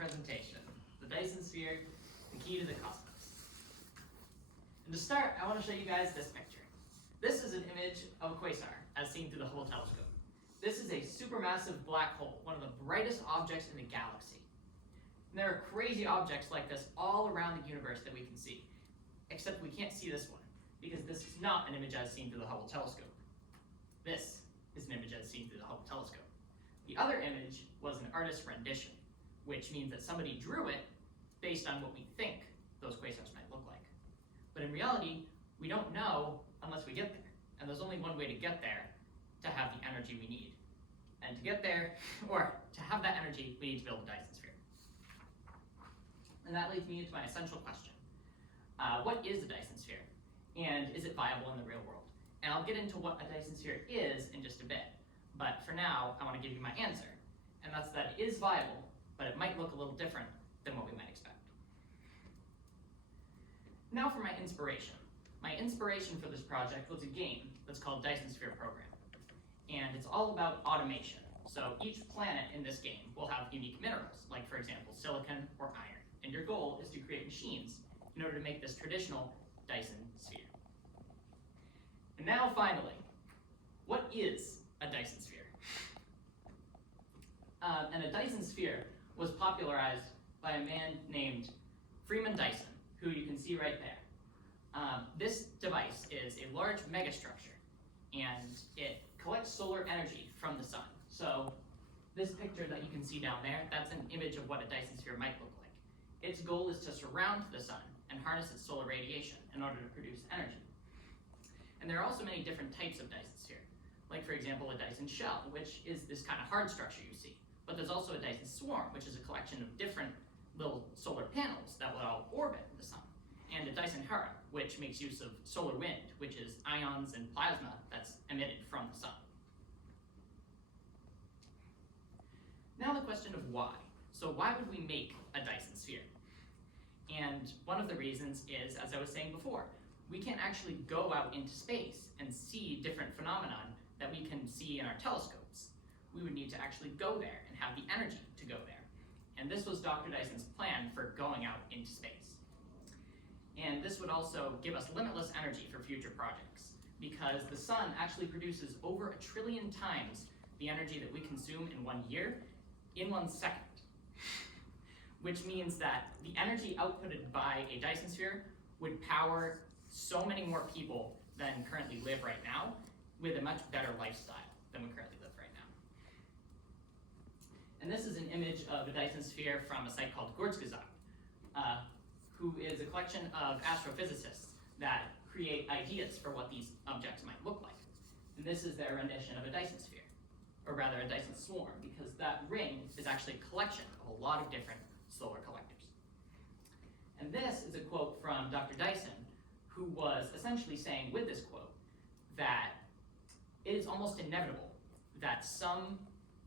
presentation, the Dyson sphere, the key to the cosmos. And to start, I want to show you guys this picture. This is an image of a quasar as seen through the Hubble telescope. This is a supermassive black hole, one of the brightest objects in the galaxy. And there are crazy objects like this all around the universe that we can see, except we can't see this one, because this is not an image as seen through the Hubble telescope. This is an image as seen through the Hubble telescope. The other image was an artist's rendition, which means that somebody drew it based on what we think those quasars might look like. But in reality, we don't know unless we get there. And there's only one way to get there, to have the energy we need. And to get there, or to have that energy, we need to build a Dyson sphere. And that leads me into my essential question. What is a Dyson sphere? And is it viable in the real world? And I'll get into what a Dyson sphere is in just a bit. But for now, I want to give you my answer. And that's that it is viable, but it might look a little different than what we might expect. Now for my inspiration. My inspiration for this project was a game that's called Dyson Sphere Program. And it's all about automation. So each planet in this game will have unique minerals, like for example, silicon or iron. And your goal is to create machines in order to make this traditional Dyson sphere. And now finally, what is a Dyson sphere? And a Dyson sphere was popularized by a man named Freeman Dyson, who you can see right there. This device is a large megastructure, and it collects solar energy from the sun. So this picture that you can see down there, that's an image of what a Dyson sphere might look like. Its goal is to surround the sun and harness its solar radiation in order to produce energy. And there are also many different types of Dyson sphere, like for example a Dyson shell, which is this kind of hard structure you see. But there's also a Dyson swarm, which is a collection of different little solar panels that will all orbit the sun. And a Dyson Hera, which makes use of solar wind, which is ions and plasma that's emitted from the sun. Now the question of why. So why would we make a Dyson sphere? And one of the reasons is, as I was saying before, we can't actually go out into space and see different phenomenon that we can see in our telescopes. We would need to actually go there and have the energy to go there. And this was Dr. Dyson's plan for going out into space. And this would also give us limitless energy for future projects, because the sun actually produces over 1 trillion times the energy that we consume in 1 year in 1 second. Which means that the energy outputted by a Dyson sphere would power so many more people than currently live right now with a much better lifestyle than we currently live right now. And this is an image of a Dyson sphere from a site called Kurzgesagt, who is a collection of astrophysicists that create ideas for what these objects might look like. And this is their rendition of a Dyson sphere, or rather a Dyson swarm, because that ring is actually a collection of a lot of different solar collectors. And this is a quote from Dr. Dyson, who was essentially saying with this quote that it is almost inevitable that some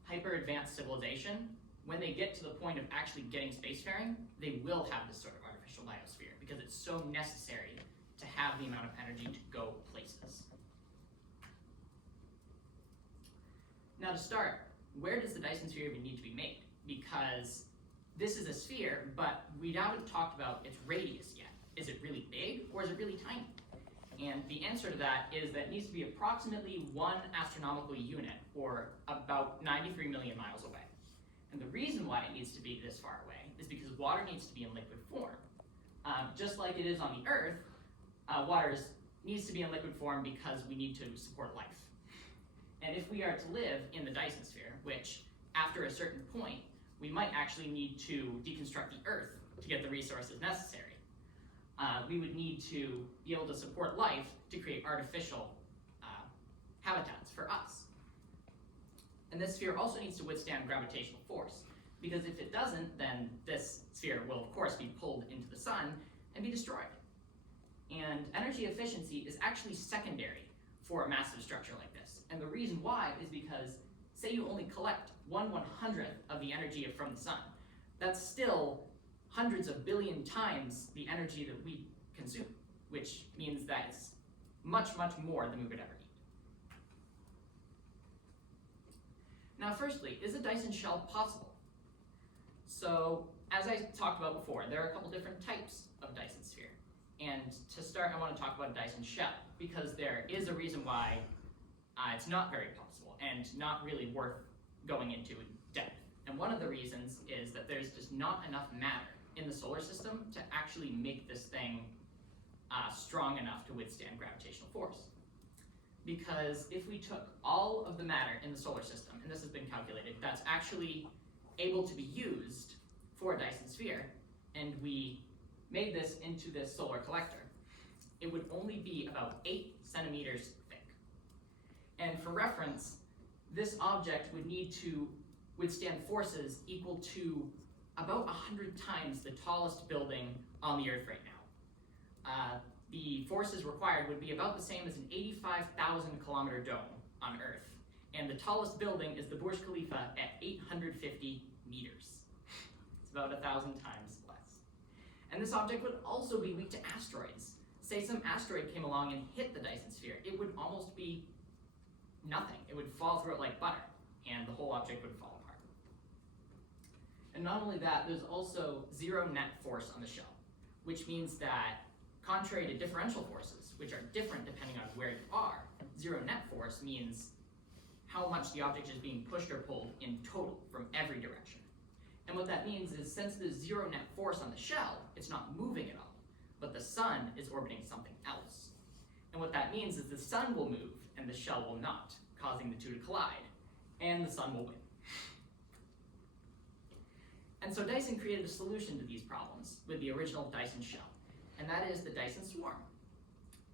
hyper-advanced civilization, when they get to the point of actually getting spacefaring, they will have this sort of artificial biosphere because it's so necessary to have the amount of energy to go places. Now to start, where does the Dyson sphere even need to be made? Because this is a sphere, but we haven't talked about its radius yet. Is it really big or is it really tiny? And the answer to that is that it needs to be approximately 1 astronomical unit, or about 93 million miles away. And the reason why it needs to be this far away is because water needs to be in liquid form. Just like it is on the Earth, water needs to be in liquid form because we need to support life. And if we are to live in the Dyson sphere, which after a certain point, we might actually need to deconstruct the Earth to get the resources necessary. We would need to be able to support life to create artificial habitats for us. And this sphere also needs to withstand gravitational force, because if it doesn't, then this sphere will of course be pulled into the sun and be destroyed. And energy efficiency is actually secondary for a massive structure like this. And the reason why is because, say you only collect 1/100th of the energy from the sun, that's still hundreds of billion times the energy that we consume, which means that it's much, much more than we would ever need. Now, firstly, is a Dyson shell possible? So as I talked about before, there are a couple different types of Dyson sphere. And to start, I want to talk about a Dyson shell, because there is a reason why it's not very possible and not really worth going into in depth. And one of the reasons is that there's just not enough matter in the solar system to actually make this thing strong enough to withstand gravitational force. Because if we took all of the matter in the solar system, and this has been calculated, that's actually able to be used for a Dyson sphere, and we made this into this solar collector, it would only be about 8 centimeters thick. And for reference, this object would need to withstand forces equal to about 100 times the tallest building on the Earth right now. The forces required would be about the same as an 85,000 kilometer dome on Earth. And the tallest building is the Burj Khalifa at 850 meters. It's about 1,000 times less. And this object would also be weak to asteroids. Say some asteroid came along and hit the Dyson sphere, it would almost be nothing. It would fall through it like butter, and the whole object would fall apart. And not only that, there's also zero net force on the shell, which means that contrary to differential forces, which are different depending on where you are, zero net force means how much the object is being pushed or pulled in total from every direction. And what that means is, since there's zero net force on the shell, it's not moving at all, but the sun is orbiting something else. And what that means is the sun will move and the shell will not, causing the two to collide, and the sun will win. And so Dyson created a solution to these problems with the original Dyson shell, and that is the Dyson swarm,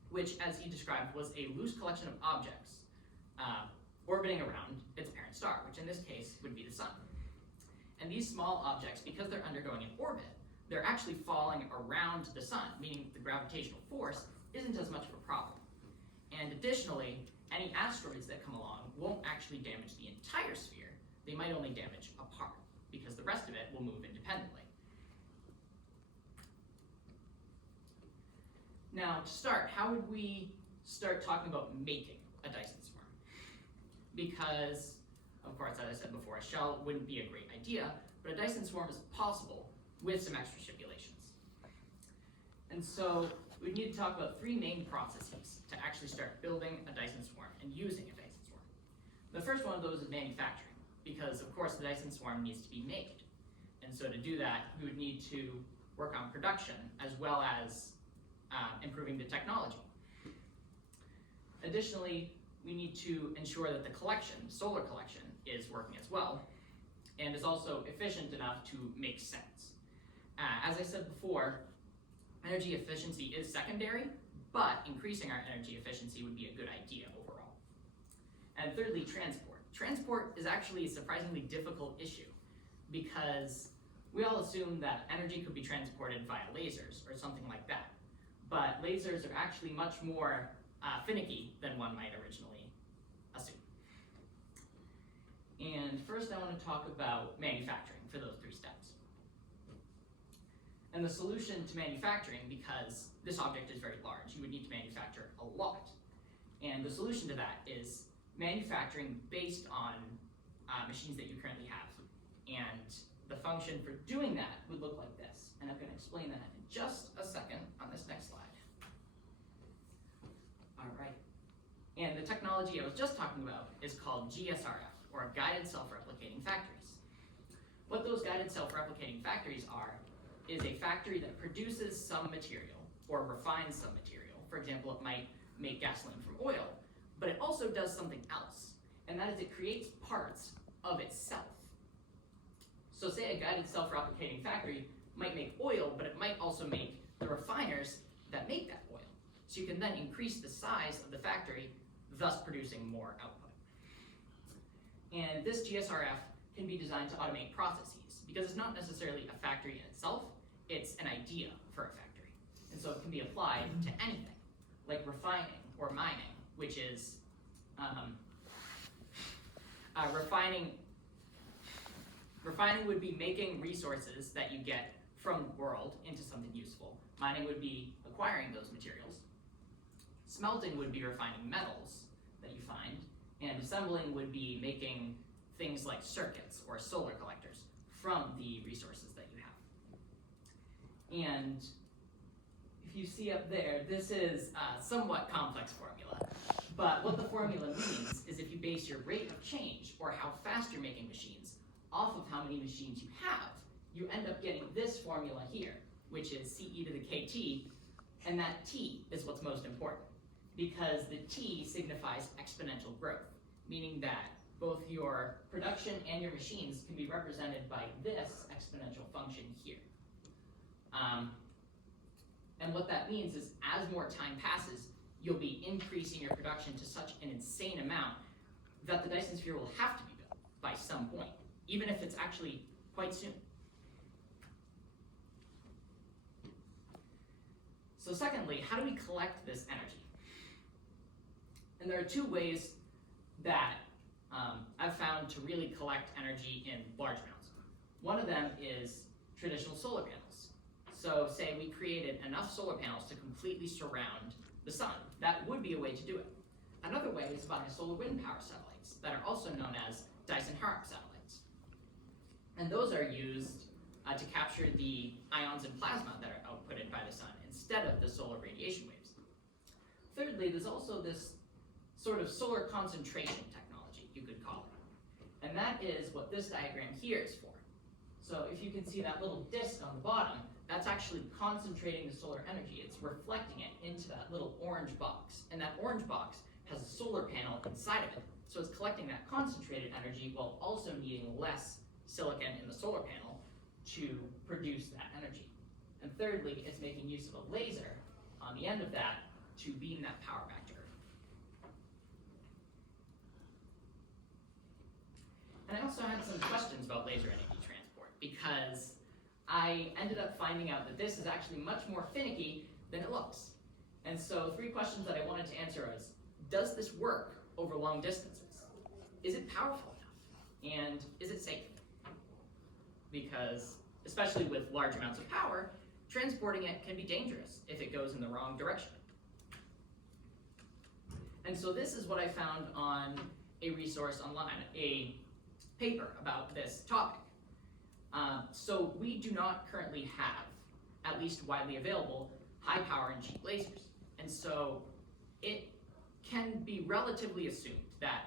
which, as he described, was a loose collection of objects orbiting around its parent star, which in this case would be the sun. And these small objects, because they're undergoing an orbit, they're actually falling around the sun, meaning the gravitational force isn't as much of a problem. And additionally, any asteroids that come along won't actually damage the entire sphere. They might only damage a part, because the rest of it will move independently. Now, to start, how would we start talking about making a Dyson swarm? Because, of course, as I said before, a shell wouldn't be a great idea, but a Dyson swarm is possible with some extra stipulations. And so we need to talk about 3 main processes to actually start building a Dyson swarm and using a Dyson swarm. The first one of those is manufacturing, because, of course, the Dyson swarm needs to be made. And so to do that, we would need to work on production as well as improving the technology. Additionally, we need to ensure that the collection, solar collection, is working as well, and is also efficient enough to make sense. As I said before, energy efficiency is secondary, but increasing our energy efficiency would be a good idea overall. And thirdly, transport. Transport is actually a surprisingly difficult issue, because we all assume that energy could be transported via lasers or something like that. But lasers are actually much more finicky than one might originally assume. And first I want to talk about manufacturing for those 3 steps. And the solution to manufacturing, because this object is very large, you would need to manufacture a lot. And the solution to that is manufacturing based on machines that you currently have. And the function for doing that would look like this. And I'm going to explain that in just a second on this next slide. All right. And the technology I was just talking about is called GSRF, or Guided Self-Replicating Factories. What those guided self-replicating factories are is a factory that produces some material or refines some material. For example, it might make gasoline from oil, but it also does something else, and that is it creates parts of itself. So say a guided self-replicating factory might make oil, but it might also make the refiners that make that oil. So you can then increase the size of the factory, thus producing more output. And this GSRF can be designed to automate processes, because it's not necessarily a factory in itself, it's an idea for a factory. And so it can be applied to anything, like refining or mining, which is refining would be making resources that you get from the world into something useful. Mining would be acquiring those materials. Smelting would be refining metals that you find, and assembling would be making things like circuits or solar collectors from the resources that you have. And if you see up there, this is a somewhat complex formula. But what the formula means is if you base your rate of change, or how fast you're making machines, off of how many machines you have, you end up getting this formula here, which is CE to the KT, and that T is what's most important, because the T signifies exponential growth, meaning that both your production and your machines can be represented by this exponential function here. And what that means is as more time passes, you'll be increasing your production to such an insane amount that the Dyson sphere will have to be built by some point, even if it's actually quite soon. So secondly, how do we collect this energy? And there are two ways that I've found to really collect energy in large amounts. One of them is traditional solar panels. So say we created enough solar panels to completely surround the sun. That would be a way to do it. Another way is by solar wind power satellites that are also known as Dyson Harp satellites. And those are used to capture the ions and plasma that are outputted by the sun instead of the solar radiation waves. Thirdly, there's also this sort of solar concentration technology, you could call it. And that is what this diagram here is for. So if you can see that little disk on the bottom, that's actually concentrating the solar energy. It's reflecting it into that little orange box. And that orange box has a solar panel inside of it. So it's collecting that concentrated energy while also needing less silicon in the solar panel to produce that energy. And thirdly, it's making use of a laser on the end of that to beam that power back to Earth. And I also had some questions about laser energy transport, because I ended up finding out that this is actually much more finicky than it looks. And so 3 questions that I wanted to answer is, does this work over long distances? Is it powerful enough? And is it safe? Because, especially with large amounts of power, transporting it can be dangerous if it goes in the wrong direction. And so this is what I found on a resource online, a paper about this topic. So we do not currently have, at least widely available, high power and cheap lasers. And so it can be relatively assumed that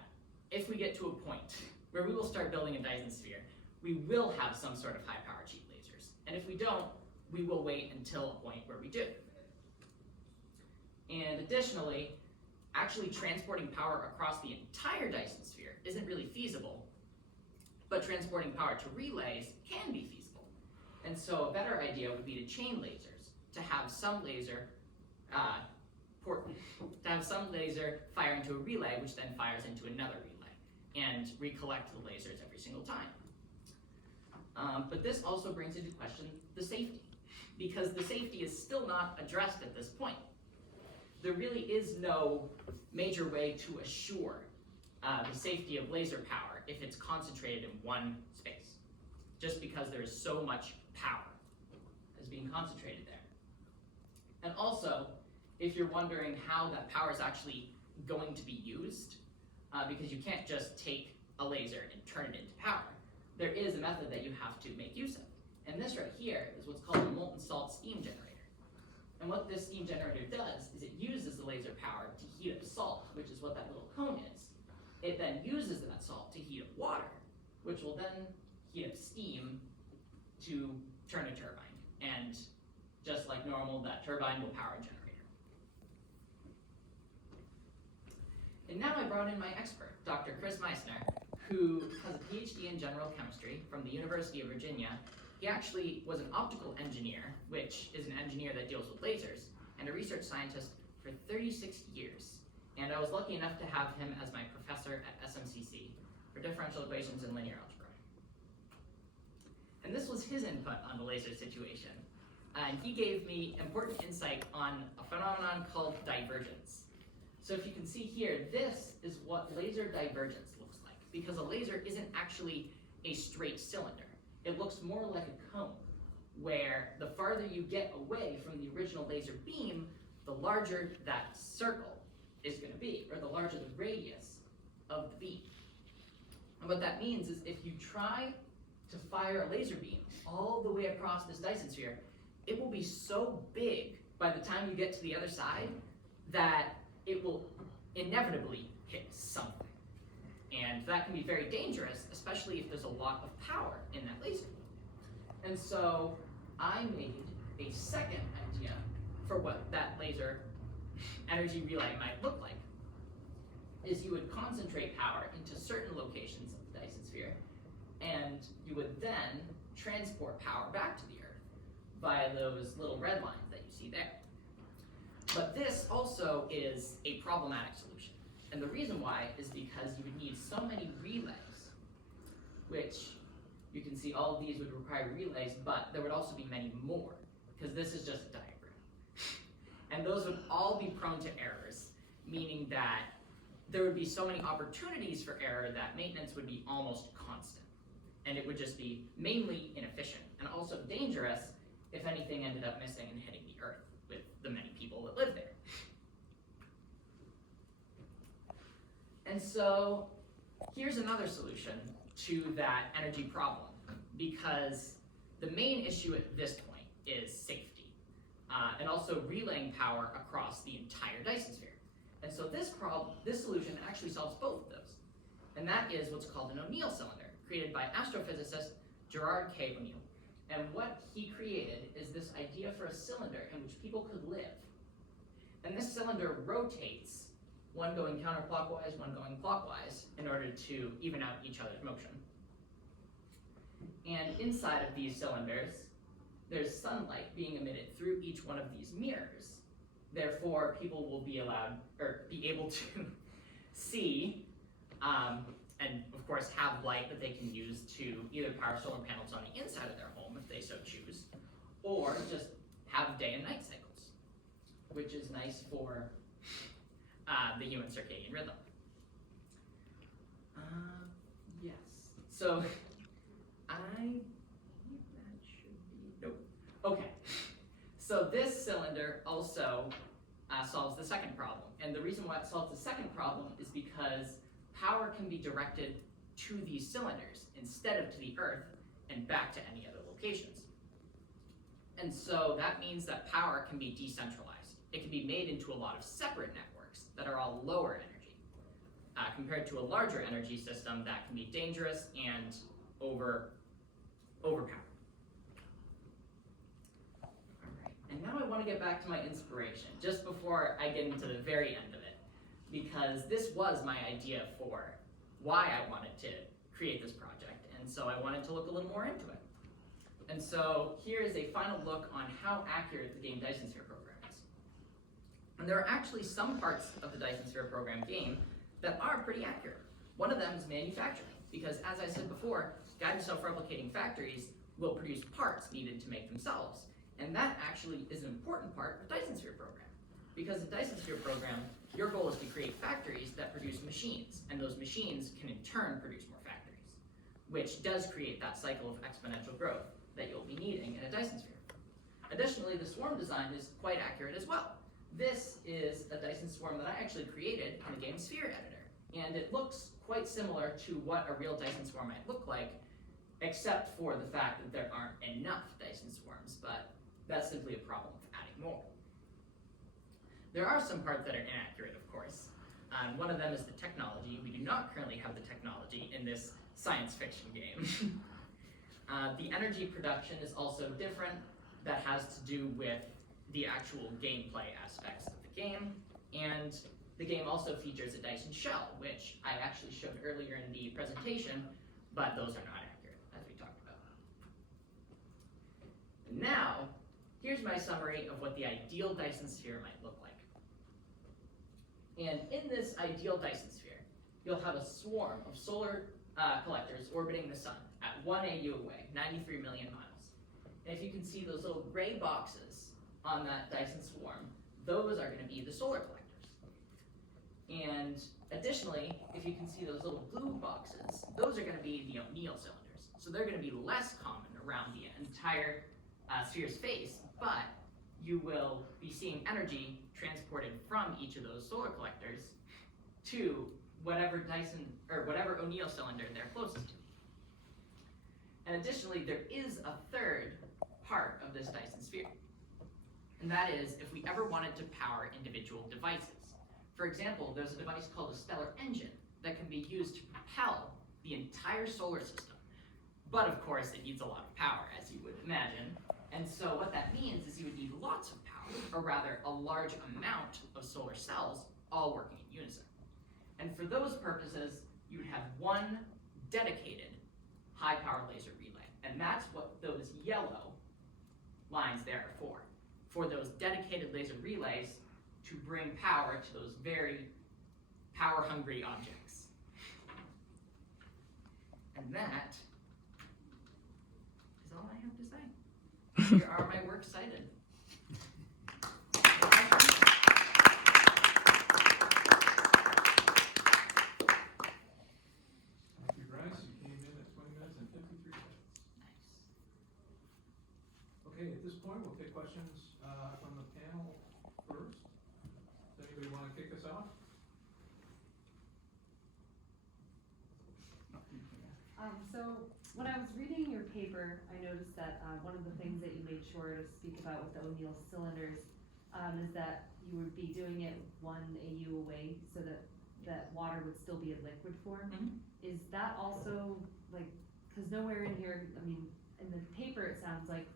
if we get to a point where we will start building a Dyson sphere, we will have some sort of high power cheap lasers. And if we don't, we will wait until a point where we do. And additionally, actually transporting power across the entire Dyson sphere isn't really feasible, but transporting power to relays can be feasible. And so a better idea would be to chain lasers, to have some laser fire into a relay, which then fires into another relay, and recollect the lasers every single time. But this also brings into question the safety, because the safety is still not addressed at this point. There really is no major way to assure the safety of laser power if it's concentrated in one space, just because there is so much power is being concentrated there. And also, if you're wondering how that power is actually going to be used, because you can't just take a laser and turn it into power, there is a method that you have to make use of. And this right here is what's called a molten salt steam generator. And what this steam generator does is it uses the laser power to heat up salt, which is what that little cone is. It then uses that salt to heat up water, which will then heat up steam to turn a turbine. And just like normal, that turbine will power a generator. And now I brought in my expert, Dr. Chris Meissner, who has a PhD in general chemistry from the University of Virginia. He actually was an optical engineer, which is an engineer that deals with lasers, and a research scientist for 36 years. And I was lucky enough to have him as my professor at SMCC for differential equations and linear algebra. And this was his input on the laser situation. And he gave me important insight on a phenomenon called divergence. So if you can see here, this is what laser divergence looks like, because a laser isn't actually a straight cylinder. It looks more like a cone, where the farther you get away from the original laser beam, the larger that circle is going to be, or the larger the radius of the beam. And what that means is if you try to fire a laser beam all the way across this Dyson sphere, it will be so big by the time you get to the other side that it will inevitably hit something. And that can be very dangerous, especially if there's a lot of power in that laser. And so I made a second idea for what that laser energy relay might look like. Is you would concentrate power into certain locations of the Dyson sphere, and you would then transport power back to the Earth via those little red lines that you see there. But this also is a problematic solution. And the reason why is because you would need so many relays, which you can see all of these would require relays, but there would also be many more, because this is just a diagram. And those would all be prone to errors, meaning that there would be so many opportunities for error that maintenance would be almost constant. And it would just be mainly inefficient and also dangerous if anything ended up missing and hitting the Earth with the many people that live there. And so here's another solution to that energy problem, because the main issue at this point is safety, and also relaying power across the entire Dyson sphere. And so this solution actually solves both of those. And that is what's called an O'Neill cylinder, created by astrophysicist Gerard K. O'Neill. And what he created is this idea for a cylinder in which people could live. And this cylinder rotates, one going counterclockwise, one going clockwise, in order to even out each other's motion. And inside of these cylinders, there's sunlight being emitted through each one of these mirrors. Therefore, people will be allowed, or be able to see, and of course have light that they can use to either power solar panels on the inside of their home if they so choose, or just have day and night cycles, which is nice for the human circadian rhythm. Yes. So I think that should be, nope. Okay. So this cylinder also solves the second problem. And the reason why it solves the second problem is because power can be directed to these cylinders instead of to the Earth and back to any other locations. And so that means that power can be decentralized. It can be made into a lot of separate networks that are all lower energy, compared to a larger energy system that can be dangerous and overpowered. And now I want to get back to my inspiration, just before I get into the very end of it, because this was my idea for why I wanted to create this project, and so I wanted to look a little more into it. And so here is a final look on how accurate the game Dyson Sphere program is. And there are actually some parts of the Dyson Sphere program game that are pretty accurate. One of them is manufacturing, because as I said before, guided self-replicating factories will produce parts needed to make themselves. And that actually is an important part of Dyson Sphere program. Because in Dyson Sphere program, your goal is to create factories that produce machines, and those machines can in turn produce more factories, which does create that cycle of exponential growth that you'll be needing in a Dyson Sphere. Additionally, the swarm design is quite accurate as well. This is a Dyson swarm that I actually created in the game Sphere editor, and it looks quite similar to what a real Dyson swarm might look like, except for the fact that there aren't enough Dyson swarms, but that's simply a problem of adding more. There are some parts that are inaccurate, of course. One of them is the technology. We do not currently have the technology in this science fiction game. The energy production is also different. That has to do with the actual gameplay aspects of the game. And the game also features a Dyson shell, which I actually showed earlier in the presentation, but those are not accurate, as we talked about. Now, here's my summary of what the ideal Dyson sphere might look like. And in this ideal Dyson sphere, you'll have a swarm of solar collectors orbiting the sun at 1 AU away, 93 million miles. And if you can see those little gray boxes on that Dyson swarm, those are going to be the solar collectors. And additionally, if you can see those little blue boxes, those are going to be the O'Neill cylinders. So they're going to be less common around the entire sphere's face, but you will be seeing energy transported from each of those solar collectors to whatever Dyson or whatever O'Neill cylinder they're closest to. And additionally, there is a third part of this Dyson sphere. And that is if we ever wanted to power individual devices. For example, there's a device called a stellar engine that can be used to propel the entire solar system. But of course, it needs a lot of power, as you would imagine. And so what that means is you would need lots of power, or rather a large amount of solar cells all working in unison. And for those purposes, you would have one dedicated high power laser relay. And that's what those yellow lines there are for those dedicated laser relays to bring power to those very power hungry objects. And that is all I have to say. Here are my works cited. Thank you, Bryce. You came in at 20 minutes and 53 seconds. Nice. Okay, at this point, we'll take questions from the panel first. Does anybody want to kick us off? So when I was reading your paper, I noticed that one of the things that you made sure to speak about with the O'Neill cylinders is that you would be doing it 1 AU away so that water would still be in liquid form. Mm-hmm. Is that also like, because nowhere in here, I mean, in the paper it sounds like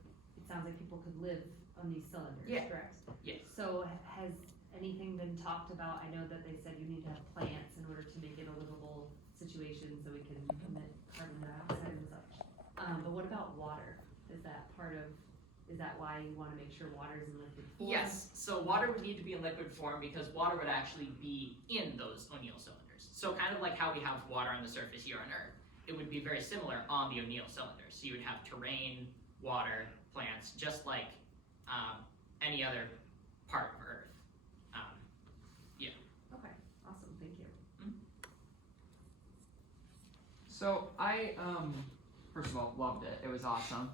people could live on these cylinders, Yeah. correct? Yes. So has anything been talked about? I know that they said you need to have plants in order to make it a livable situation so we can emit carbon dioxide and such. But what about water? Is that why you want to make sure water is in liquid form? Yes, so water would need to be in liquid form because water would actually be in those O'Neill cylinders. So kind of like how we have water on the surface here on Earth, it would be very similar on the O'Neill cylinders. So you would have terrain, water, plants, just like any other part of Earth. Yeah. Okay, awesome, thank you. So I, first of all, loved it. It was awesome.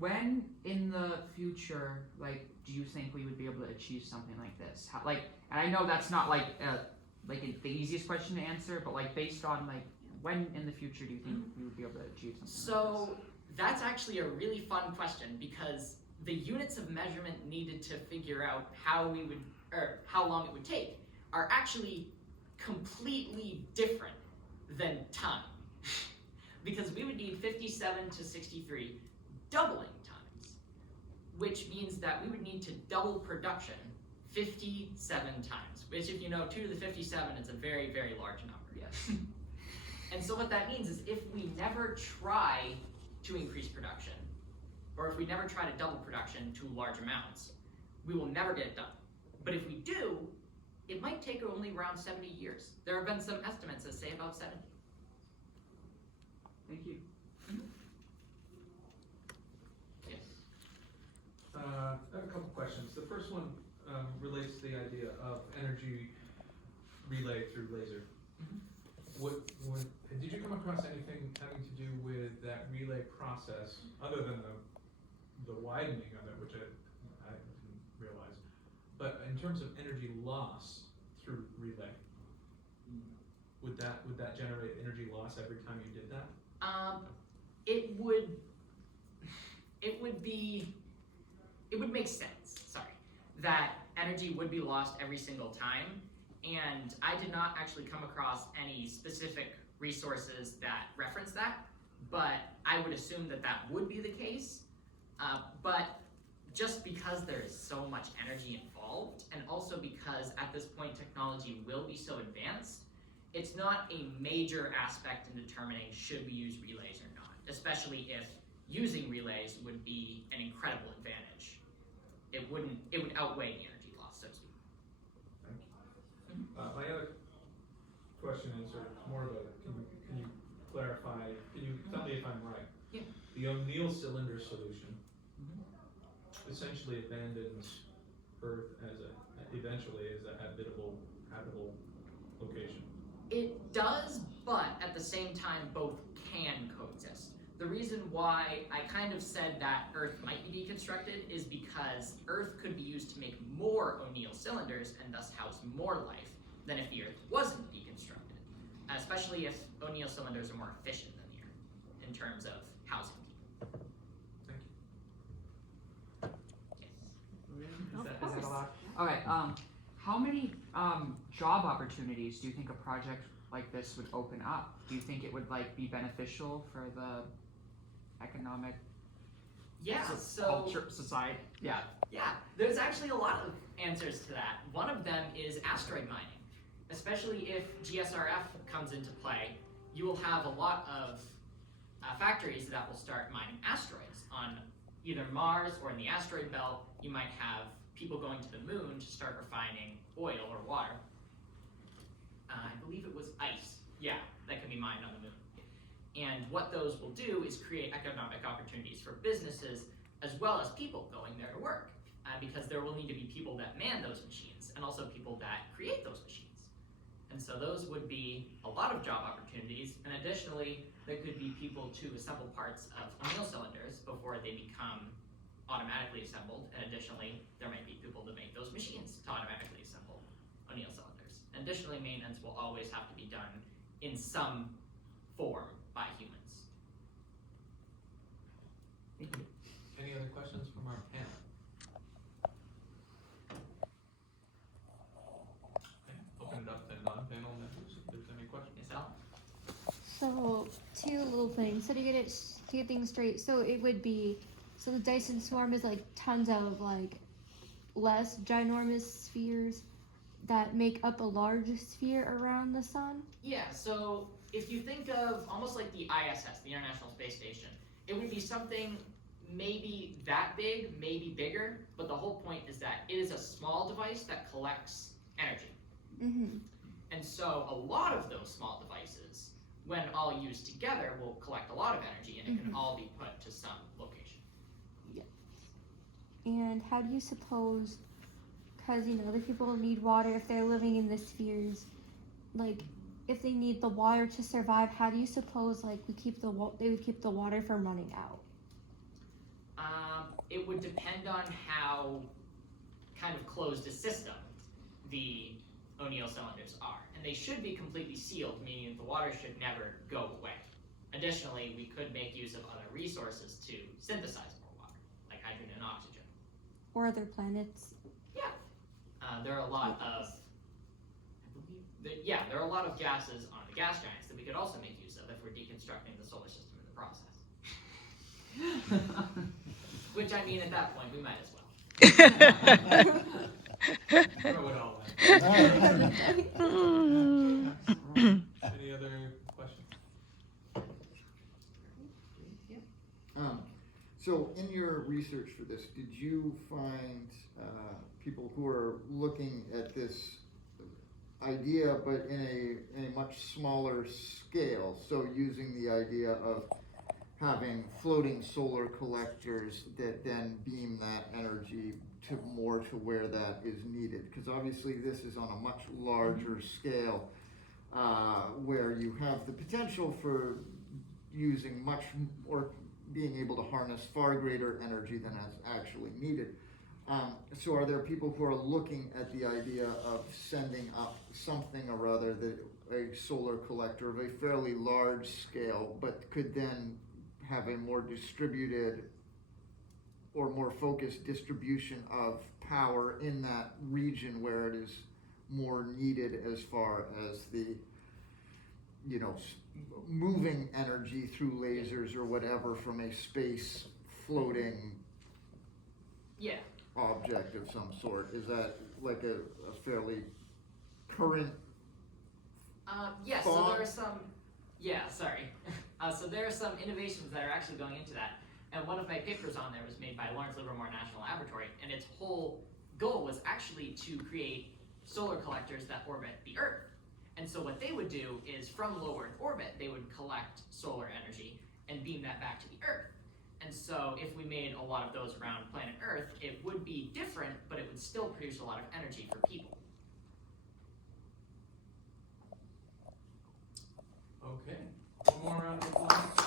When in the future, like, do you think we would be able to achieve something like this? How, like, and I know that's not the easiest question to answer, but like based on like when in the future do you think we would be able to achieve something like this? So that's actually a really fun question because the units of measurement needed to figure out how long it would take are actually completely different than time. Because we would need 57 to 63 doubling times, which means that we would need to double production 57 times, which if you know 2 to the 57 is a very, very large number. Yes. And so what that means is if we never try to increase production, or if we never try to double production to large amounts, we will never get it done. But if we do, it might take only around 70 years. There have been some estimates that say about 70. Thank you. Yes. I have a couple questions. The first one relates to the idea of energy relay through laser. Did you come across anything having to do with that relay process, other than the widening of it, which I didn't realize, but in terms of energy loss through relay, would that generate energy loss every time you did that? It would make sense, that energy would be lost every single time, and I did not actually come across any specific resources that reference that, but I would assume that that would be the case, but just because there is so much energy involved, and also because at this point technology will be so advanced, it's not a major aspect in determining should we use relays or not, especially if using relays would be an incredible advantage. It would outweigh the energy loss, so to speak. Thank you. My other question is sort of more of a, can you clarify, can you tell me if I'm right? Yeah. The O'Neill cylinder solution essentially abandons Earth eventually as a habitable location. It does, but at the same time, both can coexist. The reason why I kind of said that Earth might be deconstructed is because Earth could be used to make more O'Neill cylinders and thus house more life than if the Earth wasn't deconstructed, especially if O'Neill cylinders are more efficient than the Earth in terms of housing people. Thank you. Is that allowed? Okay, how many job opportunities do you think a project like this would open up? Do you think it would like be beneficial for the economic culture, society? Yeah. Yeah, there's actually a lot of answers to that. One of them is asteroid mining. Especially if GSRF comes into play, you will have a lot of factories that will start mining asteroids on either Mars or in the asteroid belt. You might have people going to the moon to start refining oil or water. I believe it was ice, yeah, that can be mined on the moon. And what those will do is create economic opportunities for businesses as well as people going there to work. Because there will need to be people that man those machines and also people that create those machines. And so those would be a lot of job opportunities. And additionally, there could be people to assemble parts of O'Neill cylinders before they become automatically assembled. And additionally, there might be people to make those machines to automatically assemble O'Neill cylinders. And additionally, maintenance will always have to be done in some form by humans. Thank you. Any other questions from our panel? Okay, open it up to non-panel members if there's any questions. Yes, Al? So, two little things. So to get things straight, so it would be, so the Dyson swarm is like tons of like less ginormous spheres that make up a large sphere around the sun. Yeah, so if you think of almost like the ISS, the International Space Station, it would be something maybe that big, maybe bigger, but the whole point is that it is a small device that collects energy. Mm-hmm. And so a lot of those small devices, when all used together, will collect a lot of energy and it can all be put to some location. And how do you suppose, because you know the people need water if they're living in the spheres, like if they need the water to survive, how do you suppose like they would keep the water from running out? It would depend on how kind of closed a system the O'Neill cylinders are. And they should be completely sealed, meaning the water should never go away. Additionally, we could make use of other resources to synthesize more water, like hydrogen and oxygen. Or other planets? Yeah. There are a lot of, there are a lot of gases on the gas giants that we could also make use of if we're deconstructing the solar system in the process. Which, I mean, at that point, we might as well. Throw it all in. Any other questions? So in your research for this, did you find people who are looking at this idea but in a much smaller scale? So using the idea of having floating solar collectors that then beam that energy to more to where that is needed, because obviously this is on a much larger scale where you have the potential for using much or being able to harness far greater energy than is actually needed. So are there people who are looking at the idea of sending up something or other, that a solar collector of a fairly large scale, but could then have a more distributed or more focused distribution of power in that region where it is more needed as far as the, you know, moving energy through lasers or whatever from a space floating object of some sort? Is that like a fairly current Yes, so there are some, so there are some innovations that are actually going into that. And one of my papers on there was made by Lawrence Livermore National Laboratory, and its whole goal was actually to create solar collectors that orbit the Earth. And so what they would do is from low Earth orbit, they would collect solar energy and beam that back to the Earth. And so if we made a lot of those around planet Earth, it would be different, but it would still produce a lot of energy for people. Okay, one more round of applause.